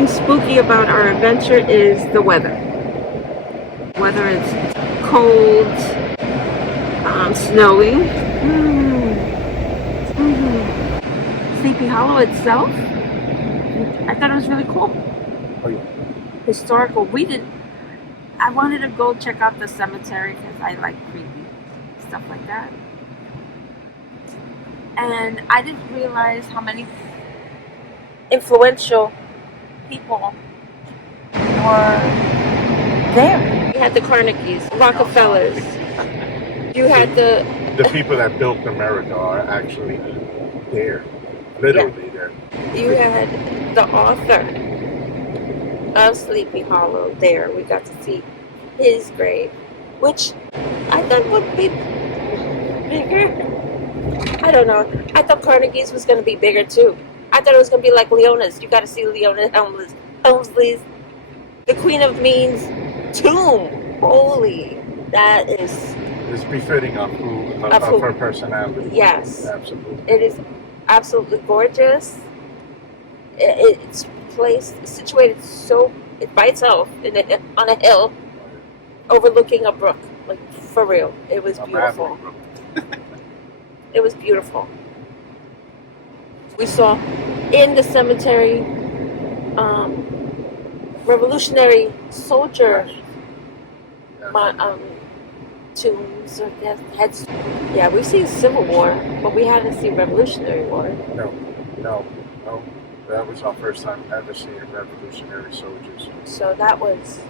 thing spooky about our adventure is the weather. Whether it's cold, snowy. Sleepy Hollow itself, I thought it was really cool. Oh, yeah. Historical. I wanted to go check out the cemetery because I like creepy stuff like that. And I didn't realize how many influential people were there. You had the Carnegies, Rockefellers. You had the people that built America are actually there, literally there. You had the author of Sleepy Hollow there. We got to see his grave, which I thought would be bigger. I don't know. I thought Carnegie's was going to be bigger too. I thought it was going to be like Leona's. You got to see Leona Helmsley's, the Queen of Mean's tomb. Holy, that is. It's befitting of her personality. Yes, absolutely. It is absolutely gorgeous. It's situated by itself on a hill, overlooking a brook. Like for real, it was beautiful. It was beautiful. We saw in the cemetery Revolutionary soldier tombs or heads. Yeah, we've seen Civil War, but we hadn't seen Revolutionary War. No. That was our first time ever seeing Revolutionary soldiers. So that was.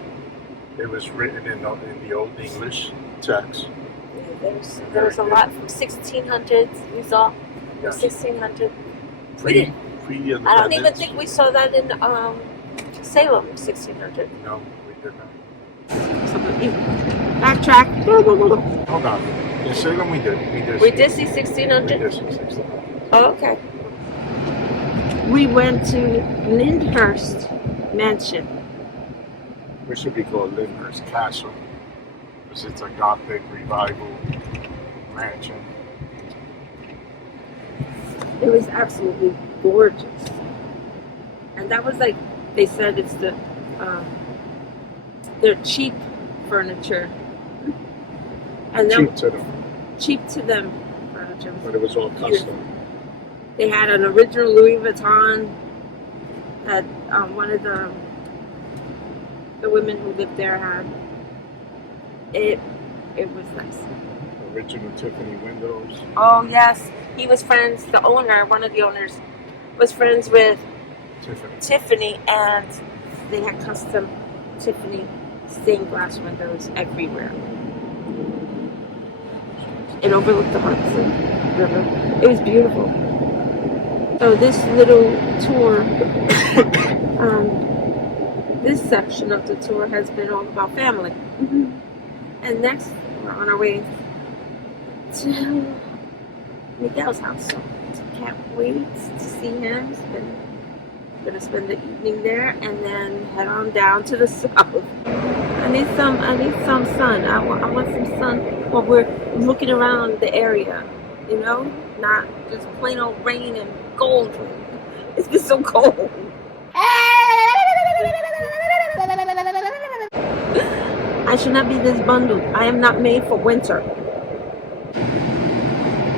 It was written in the Old English text. Yeah, there was a lot from 1600s. We saw 1600. I don't even think we saw that in Salem 1600. No, we did not. Backtrack. Hold on. In Salem we did. We did see 1600? We did see 1600. Oh, okay. We went to Lyndhurst Mansion. Which should be called Lyndhurst Castle. Because it's a Gothic revival mansion. It was absolutely gorgeous. And that was like, they said it's they're cheap furniture. And cheap to them furniture. But it was all custom. They had an original Louis Vuitton that one of the women who lived there had. It was nice. Original Tiffany windows. Oh yes, he was friends. One of the owners, was friends with Tiffany, and they had custom Tiffany stained glass windows everywhere. It overlooked the Hudson River. It was beautiful. So this little tour, this section of the tour has been all about family. And next, we're on our way to Miguel's house. So can't wait to see him. Going to spend the evening there and then head on down to the south. I need some sun. I want some sun while we're looking around the area. You know, not just plain old rain and cold. It's been so cold. I should not be this bundled. I am not made for winter.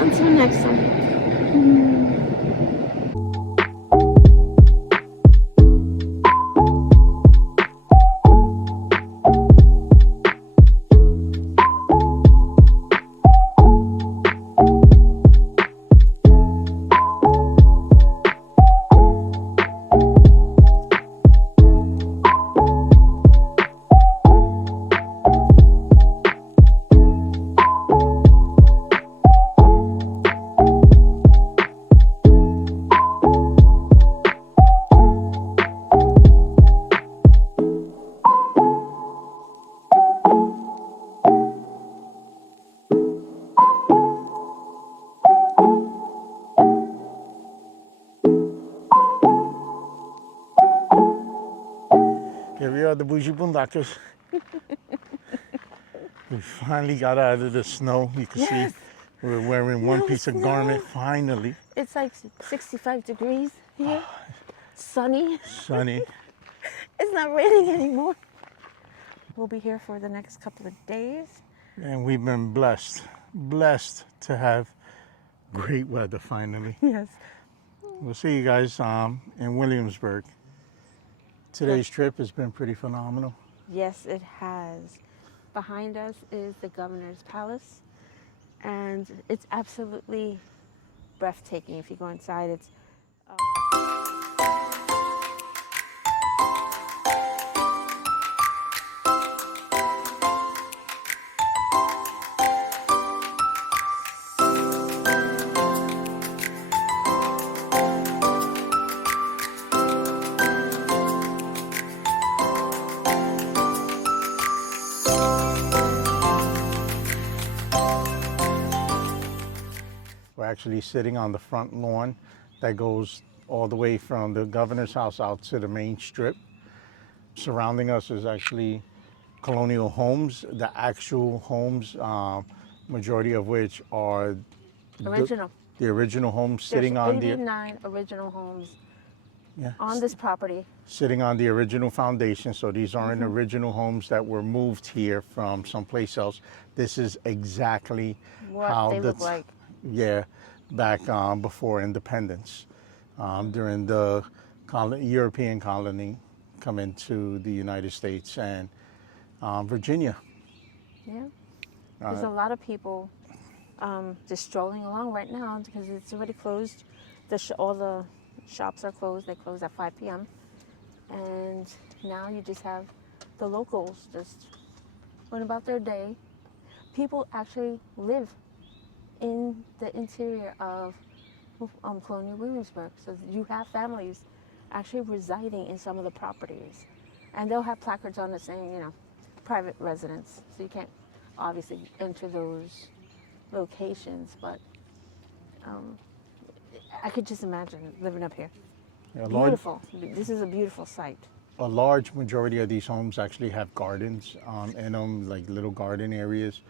Until next time. Here we are, the Boujee Boondockers. We finally got out of the snow. You can see we're wearing one piece of garment, finally. It's like 65 degrees here. Sunny. It's not raining anymore. We'll be here for the next couple of days. And we've been blessed to have great weather finally. Yes. We'll see you guys in Williamsburg. Today's trip has been pretty phenomenal. Yes, it has. Behind us is the governor's palace, and it's absolutely breathtaking. If you go inside, it's We're actually sitting on the front lawn that goes all the way from the governor's house out to the main strip. Surrounding us is actually colonial homes, the actual homes, majority of which are original. the original homes sitting on There's the 89 original homes yeah, on this property. sitting on the original foundation. So these aren't original homes that were moved here from someplace else. This is exactly What how they look like. Yeah, back before independence, during the European colony coming to the United States and Virginia. Yeah. There's a lot of people just strolling along right now because it's already closed. All the shops are closed. They close at 5 p.m. And now you just have the locals just going about their day. People actually live in the interior of Colonial Williamsburg. So you have families actually residing in some of the properties. And they'll have placards on it saying, private residence. So you can't obviously enter those locations, but I could just imagine living up here. Yeah, Beautiful. This is a beautiful site. A large majority of these homes actually have gardens in them, like little garden areas.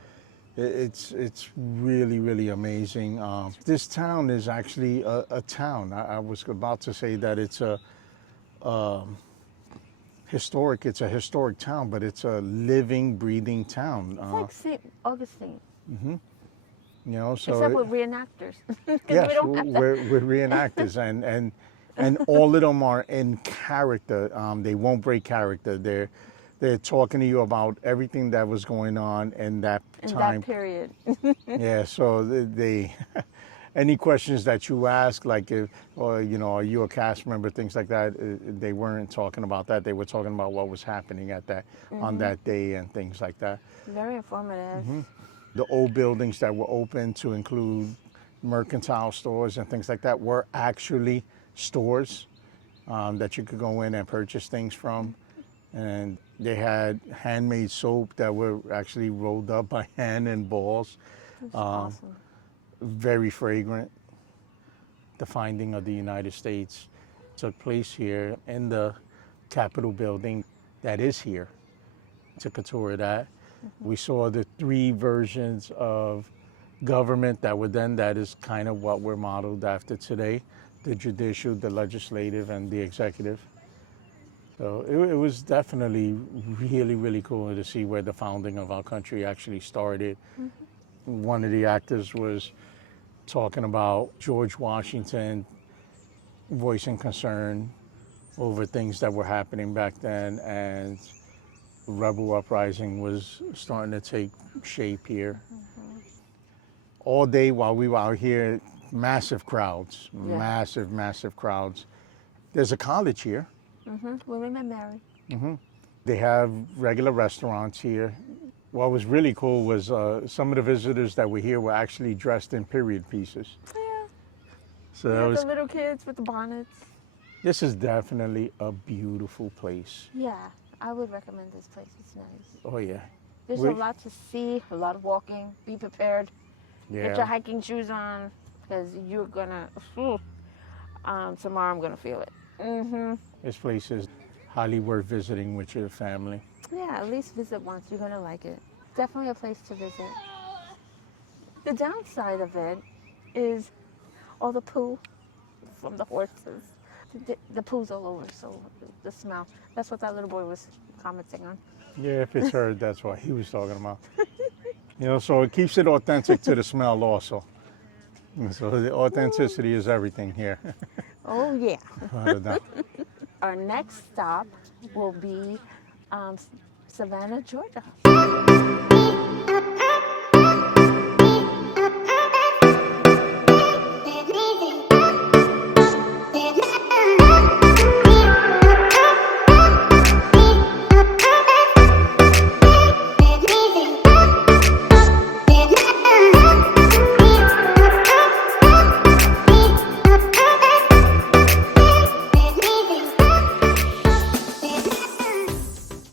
It's really, really amazing. This town is actually a town. I was about to say that it's a historic town, but it's a living, breathing town. It's like St. Augustine. So Except with reenactors. 'Cause yes, we don't have that. we're reenactors, and all of them are in character. They won't break character. They're talking to you about everything that was going on in that time. In that period. Yeah, so they any questions that you ask, like are you a cast member, things like that, they weren't talking about that. They were talking about what was happening at that on that day and things like that. Very informative. The old buildings that were open to include mercantile stores and things like that were actually stores that you could go in and purchase things from. And they had handmade soap that were actually rolled up by hand in balls. That's awesome. Very fragrant. The founding of the United States took place here in the Capitol building that is here. Took a tour of that. We saw the 3 versions of government that were then. That is kind of what we're modeled after today. The judicial, the legislative, and the executive. So it was definitely really, really cool to see where the founding of our country actually started. One of the actors was talking about George Washington voicing concern over things that were happening back then, and rebel uprising was starting to take shape here. All day while we were out here, massive crowds, massive crowds. There's a college here. William and Mary. They have regular restaurants here. What was really cool was some of the visitors that were here were actually dressed in period pieces. Yeah. So You that have was, the little kids with the bonnets. this is definitely a beautiful place. Yeah, I would recommend this place. It's nice. Oh yeah. There's a lot to see, a lot of walking. Be prepared. Get your hiking shoes on, because you're gonna. Tomorrow I'm gonna feel it. This place is highly worth visiting with your family. Yeah, at least visit once. You're gonna like it. Definitely a place to visit. The downside of it is all the poo from the horses. The pool's all over, so the smell. That's what that little boy was commenting on. Yeah, if it's her, that's what he was talking about. You know, so it keeps it authentic to the smell also. And so the authenticity is everything here. Oh, yeah. Without a doubt. Our next stop will be Savannah, Georgia.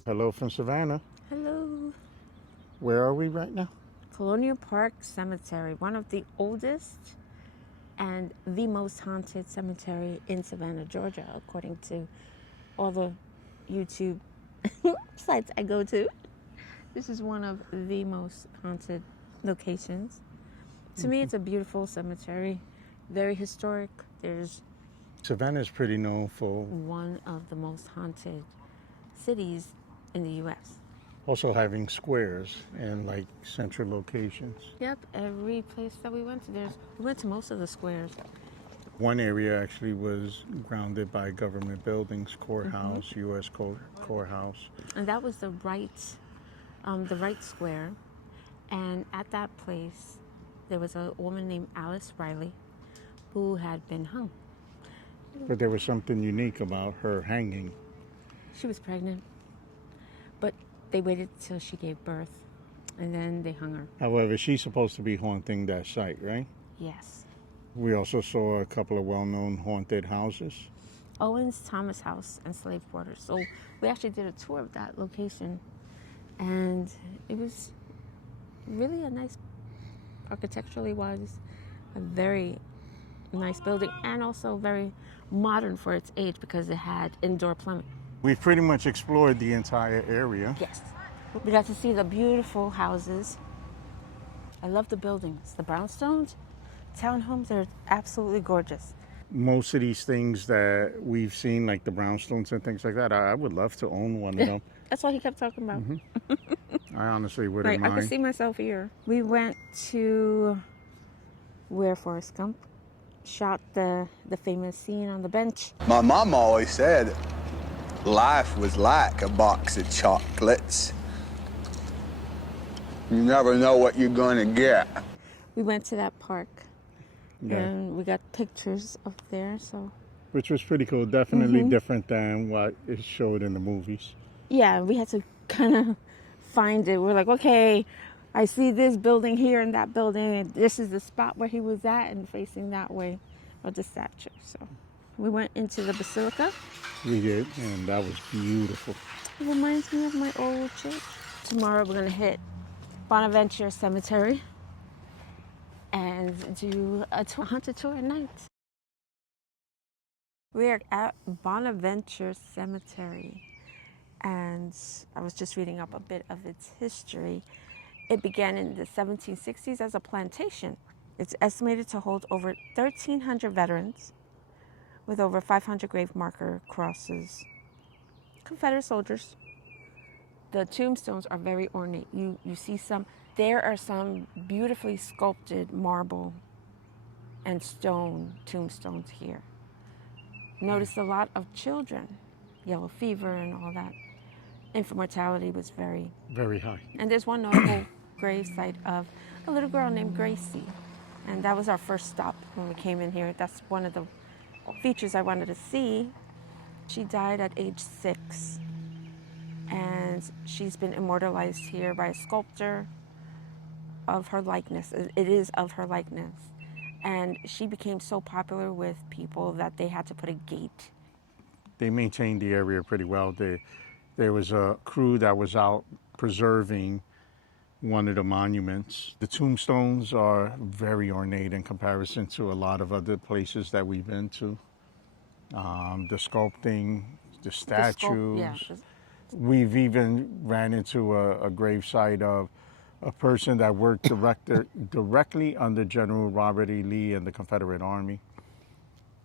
Hello from Savannah. Hello. Where are we right now? Colonial Park Cemetery, one of the oldest and the most haunted cemetery in Savannah, Georgia, according to all the YouTube sites I go to. This is one of the most haunted locations. To me, it's a beautiful cemetery, very historic. There's Savannah's pretty known for one of the most haunted cities in the U.S. also having squares and like central locations. Yep, every place that we went to, we went to most of the squares. One area actually was grounded by government buildings, courthouse, U.S. courthouse. And that was the right square. And at that place, there was a woman named Alice Riley who had been hung. But there was something unique about her hanging. She was pregnant, but they waited till she gave birth, and then they hung her. However, she's supposed to be haunting that site, right? Yes. We also saw a couple of well-known haunted houses. Owens Thomas House and slave quarters. So we actually did a tour of that location, and it was really a nice, architecturally wise, a very nice building, and also very modern for its age because it had indoor plumbing. We've pretty much explored the entire area. Yes. We got to see the beautiful houses. I love the buildings. The brownstones, townhomes are absolutely gorgeous. Most of these things that we've seen, like the brownstones and things like that, I would love to own one of them. That's what he kept talking about. I honestly wouldn't Right, mind. I could see myself here. We went to where Forrest Gump shot the famous scene on the bench. My mom always said life was like a box of chocolates. You never know what you're gonna get. We went to that park, Yeah. and we got pictures up there. So Which was pretty cool. Definitely different than what is showed in the movies. yeah, we had to kind of find it. We're like, okay, I see this building here and that building, and this is the spot where he was at, and facing that way of the statue. So we went into the basilica. We did, and that was beautiful. It reminds me of my old church. Tomorrow we're gonna hit Bonaventure Cemetery and do a haunted tour at night. We are at Bonaventure Cemetery, and I was just reading up a bit of its history. It began in the 1760s as a plantation. It's estimated to hold over 1,300 veterans with over 500 grave marker crosses. Confederate soldiers. The tombstones are very ornate. You see there are some beautifully sculpted marble and stone tombstones here. Noticed a lot of children, yellow fever and all that. Infant mortality was very high. And there's one notable grave site of a little girl named Gracie. And that was our first stop when we came in here. That's one of the features I wanted to see. She died at age 6. And she's been immortalized here by a sculptor of her likeness. It is of her likeness. And she became so popular with people that they had to put a gate. They maintained the area pretty well. There was a crew that was out preserving one of the monuments. The tombstones are very ornate in comparison to a lot of other places that we've been to. The sculpting, the statues. We've even ran into a gravesite of a person that worked directly under General Robert E. Lee and the Confederate Army.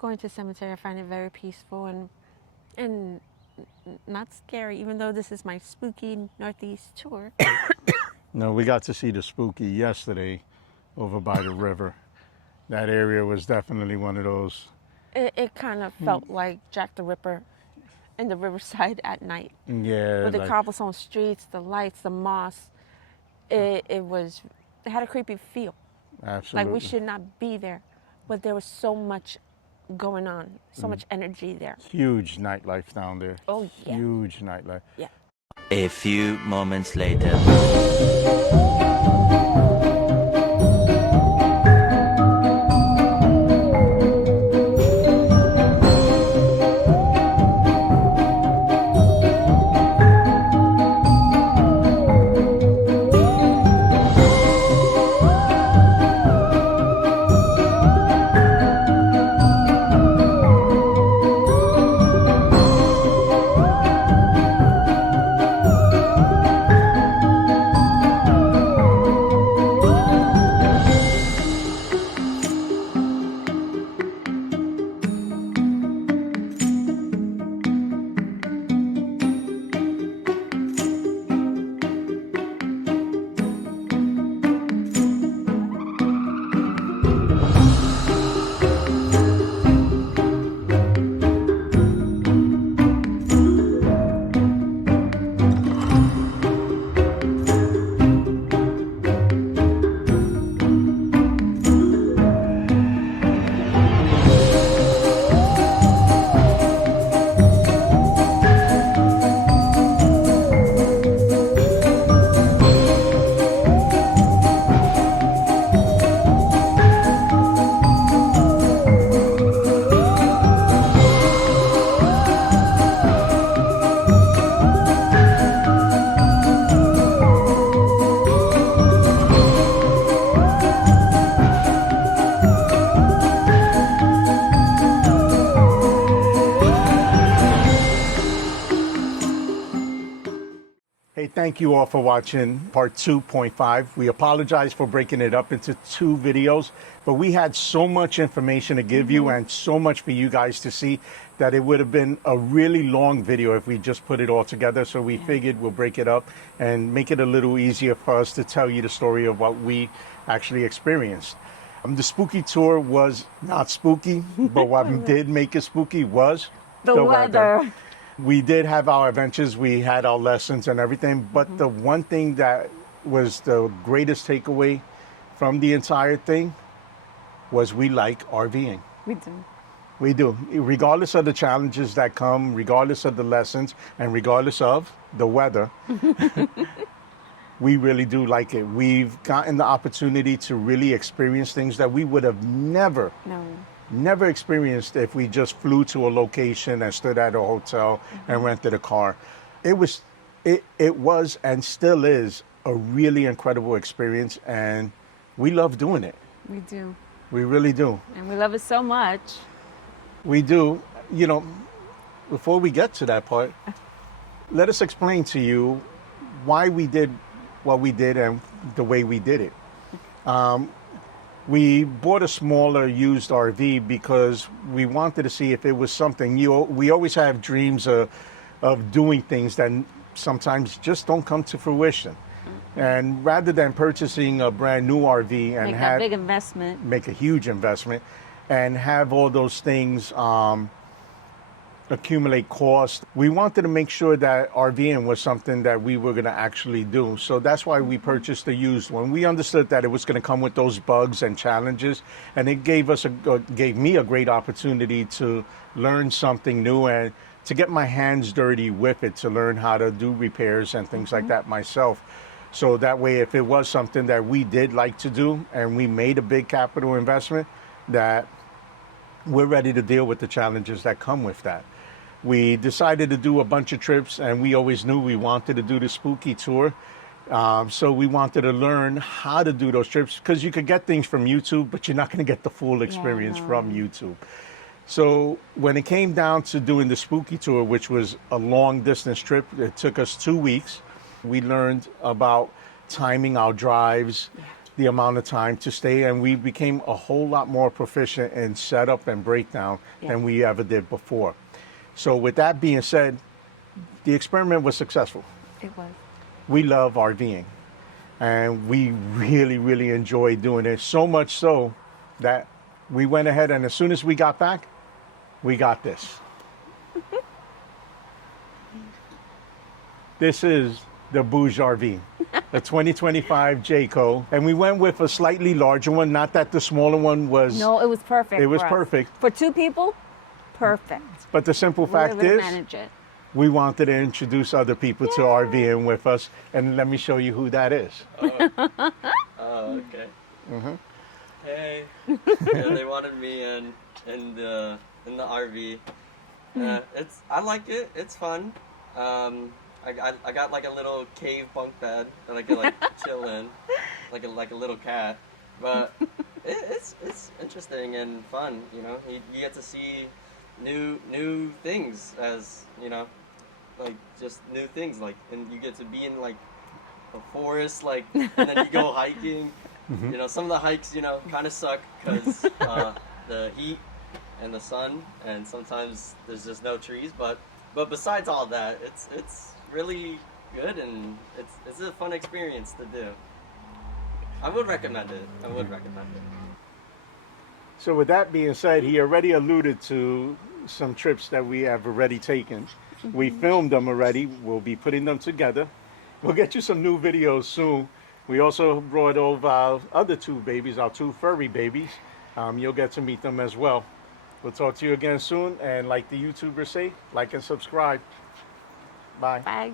going to cemetery. I find it very peaceful and not scary, even though this is my spooky Northeast tour. No, we got to see the spooky yesterday over by the river. That area was definitely one of those. It kind of felt like Jack the Ripper in the riverside at night. Yeah. With the like, cobblestone streets, the lights, the moss. It had a creepy feel. absolutely. Like we should not be there. But there was so much going on, so much energy there. Huge nightlife down there. Oh, yeah. Huge nightlife. Yeah. A few moments later. Hey, thank you all for watching part 2.5. We apologize for breaking it up into 2 videos, but we had so much information to give you and so much for you guys to see that it would have been a really long video if we just put it all together. So we figured we'll break it up and make it a little easier for us to tell you the story of what we actually experienced. The spooky tour was not spooky, but what did make it spooky was The weather. We did have our adventures, we had our lessons and everything, but the one thing that was the greatest takeaway from the entire thing was we like RVing. We do. We do. Regardless of the challenges that come, regardless of the lessons, and regardless of the weather, we really do like it. We've gotten the opportunity to really experience things that we would have never experienced if we just flew to a location and stood at a hotel and rented a car. It was and still is a really incredible experience, and we love doing it. We do. We really do. And we love it so much. We do. You know, before we get to that part, let us explain to you why we did what we did and the way we did it. We bought a smaller used RV because we wanted to see if it was something. We always have dreams of doing things that sometimes just don't come to fruition. And rather than purchasing a brand new RV and Make a big investment. make a huge investment and have all those things accumulate cost, we wanted to make sure that RVing was something that we were going to actually do. So that's why we purchased a used one. We understood that it was going to come with those bugs and challenges, and it gave me a great opportunity to learn something new and to get my hands dirty with it, to learn how to do repairs and things like that myself. So that way, if it was something that we did like to do and we made a big capital investment, that we're ready to deal with the challenges that come with that. We decided to do a bunch of trips, and we always knew we wanted to do the spooky tour. So we wanted to learn how to do those trips, because you could get things from YouTube, but you're not going to get the full experience from YouTube. So when it came down to doing the spooky tour, which was a long distance trip, it took us 2 weeks. We learned about timing our drives, the amount of time to stay, and we became a whole lot more proficient in setup and breakdown than we ever did before. So with that being said, the experiment was successful. It was. We love RVing, and we really, really enjoyed doing it, so much so that we went ahead, and as soon as we got back, we got this. This is the Boujee RV, the 2025 Jayco, and we went with a slightly larger one. Not that the smaller one was. No, it was perfect. It was for us. perfect. For 2 people, perfect. But the simple We fact were able to is, manage it. we wanted to introduce other people to RVing with us, and let me show you who that is. Oh, okay. Hey. Yeah, they wanted me in the RV. I like it. It's fun. I got like a little cave bunk bed that I could like chill in, like a little cat. But it's interesting and fun. You know, you get to see new things, as you know, like just new things. Like, and you get to be in like a forest, like, and then you go hiking. You know, some of the hikes, you know, kind of suck because the heat and the sun, and sometimes there's just no trees. But besides all that, it's really good, and it's a fun experience to do. I would recommend it. So with that being said, he already alluded to some trips that we have already taken. We filmed them already. We'll be putting them together. We'll get you some new videos soon. We also brought over our other 2 babies, our 2 furry babies. You'll get to meet them as well. We'll talk to you again soon, and like the YouTubers say, like and subscribe. Bye. Bye.